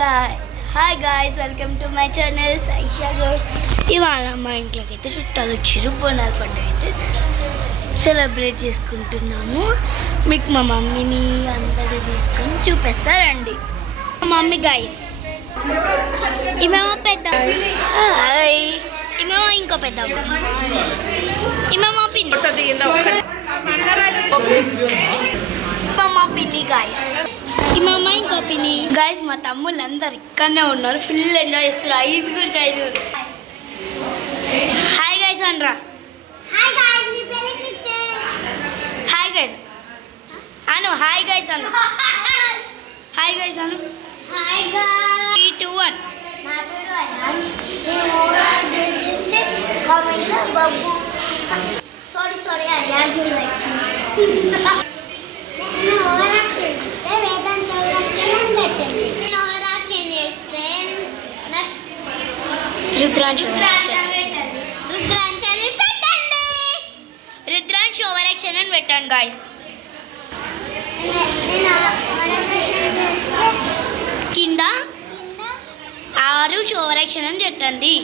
Hi guys welcome to my channel Saisha Goud. ఇవాళ మా ఇంట్లోకి అయితే చుట్టాలు వచ్చారు. బోనాల పండుగ అయితే సెలబ్రేట్ చేసుకుంటున్నాము. మీకు మా మమ్మీని అందరూ తీసుకొని చూపిస్తారండి. మా మమ్మీ గాయ్స్, ఈమెమో పెద్ద, హాయ్, ఈమెమో ఇంకో పెద్ద, ఈమెమో పిన్ని, మా పిన్ని గాయ్స్, ఈమెమో ఇంకో పిన్ని గాయ్స్. మా తమ్ముళ్ళు అందరు ఇక్కడనే ఉన్నారు, ఫుల్ ఎంజాయ్ చేస్తారు. ఐదుగురు. హాయ్ గాయ్స్ అనరా. హాయ్ గైస్ అను. హాయ్ గైస్ అను. హాయ్ గైస్ అను. 3, 2, 1. రుద్రాంశ్ ఓవర్ యాక్షన్ అని పెట్టండి గాయస్. కింద 6 ఓవర్ యాక్షన్ అని పెట్టండి.